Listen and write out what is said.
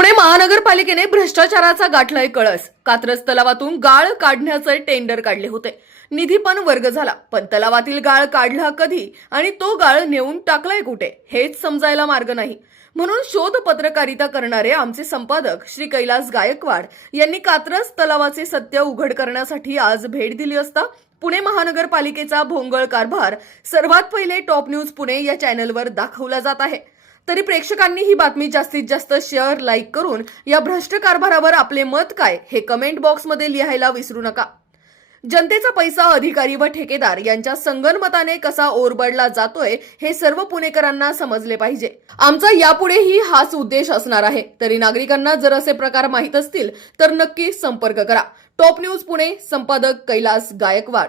पुणे महानगरपालिकेने भ्रष्टाचाराचा गाठलाय कळस. कात्रज तलावातून गाळ काढण्याचे टेंडर काढले होते. निधी पण वर्ग झाला पण तलावातील गाळ काढला कधी आणि तो गाळ नेऊन टाकलाय कुठे हेच समजायला मार्ग नाही. म्हणून शोध पत्रकारिता करणारे आमचे संपादक श्री कैलास गायकवाड यांनी कात्रज तलावाचे सत्य उघड करण्यासाठी आज भेट दिली असता पुणे महानगरपालिकेचा भोंगळ कारभार सर्वात पहिले टॉप न्यूज पुणे या चॅनलवर दाखवला जात आहे. तरी प्रेक्षकांनी ही बातमी जास्तीत जास्त शेअर लाईक करून या भ्रष्ट कारभारावर आपले मत काय हे कमेंट बॉक्समध्ये लिहायला विसरू नका. जनतेचा पैसा अधिकारी व ठेकेदार यांच्या संगनमताने कसा ओरबडला जातोय हे सर्व पुणेकरांना समजले पाहिजे. आमचा यापुढेही हाच उद्देश असणार आहे. तरी नागरिकांना जर असे प्रकार माहीत असतील तर नक्की संपर्क करा. टॉप न्यूज पुणे संपादक कैलास गायकवाड.